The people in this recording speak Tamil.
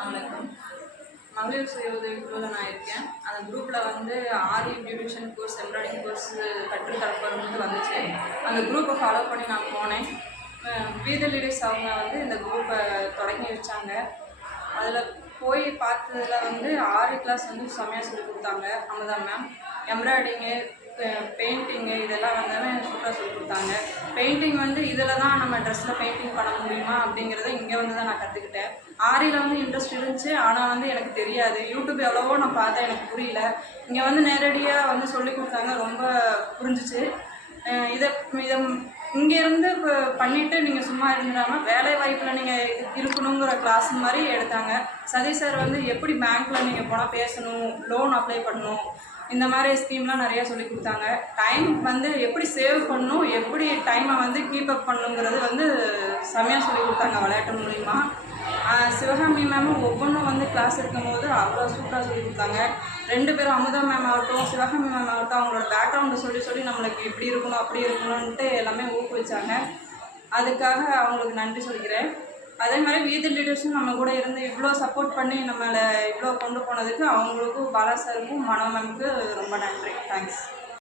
அஸ்ஸலாமு மகளிர் சுய உதவி குழுவில் நான் இருக்கேன். அந்த குரூப்பில் வந்து aari beautician course embroidering course கற்றுத்தரப்போகிறது வந்துச்சு. அந்த குரூப்பை ஃபாலோ பண்ணி நான் போனேன். வீத லேடிஸ் அவங்க வந்து இந்த குரூப்பை தொடங்கி வச்சாங்க. அதில் போய் பார்த்ததுல வந்து ஆரி கிளாஸ் வந்து செம்மையாக சொல்லி கொடுத்தாங்க. அமுதா மேம் எம்ப்ராய்டிங்கு பெயிண்டிங்கு இதெல்லாம் வந்தாலும் சூப்பராக சொல்லி கொடுத்தாங்க. பெயிண்டிங் வந்து இதில் தான் நம்ம ட்ரெஸ்ஸில் பெயிண்டிங் பண்ண முடியுமா அப்படிங்கிறத இங்கே வந்து தான் நான் கற்றுக்கிட்டேன் ஆரியில் வந்து இன்ட்ரெஸ்ட் இருந்துச்சு. ஆனால் வந்து எனக்கு தெரியாது. யூடியூப் எவ்வளவோ நான் பார்த்தேன். எனக்கு புரியல. இங்கே வந்து நேரடியாக வந்து சொல்லி கொடுத்தாங்க. ரொம்ப புரிஞ்சிச்சு. இதை இதை இங்கேருந்து இப்போ பண்ணிவிட்டு நீங்கள் சும்மா இருந்துடாமல் வேலை வாய்ப்பில் நீங்கள் இருக்கணுங்கிற கிளாஸ் மாதிரி எடுத்தாங்க. சதீஷ் சார் வந்து எப்படி பேங்க்கில் நீங்கள் போனால் பேசணும்? லோன் அப்ளை பண்ணணும்? இந்த மாதிரி ஸ்கீம்லாம் நிறையா சொல்லி கொடுத்தாங்க. டைம் வந்து எப்படி சேவ் பண்ணணும் எப்படி டைமை வந்து கீப் அப் பண்ணணுங்கிறது வந்து செம்மையாக சொல்லி கொடுத்தாங்க விளையாட்டு மூலிமா சிவகாமி மேமும் ஒவ்வொன்றும் வந்து கிளாஸ் இருக்கும்போது அவ்வளோ சூப்பராக சொல்லி கொடுத்தாங்க. ரெண்டு பேரும் அமுதா மேம் ஆகட்டும் சிவகாமி மேம் ஆகட்டும் அவங்களோட பேக்ரவுண்டை சொல்லி சொல்லி நம்மளுக்கு இப்படி இருக்கணும் அப்படி இருக்கணும்ன்ட்டு எல்லாமே ஊக்குவிச்சாங்க. அதுக்காக அவங்களுக்கு நன்றி சொல்லிக்கிறேன். அதே மாதிரி வீதி லீடர்ஸும் நம்ம கூட இருந்து இவ்வளோ சப்போர்ட் பண்ணி நம்மளை இவ்வளோ கொண்டு போனதுக்கு அவங்களுக்கும் பாலா சாருக்கும் மனோ ரொம்ப நன்றி. தேங்க்ஸ்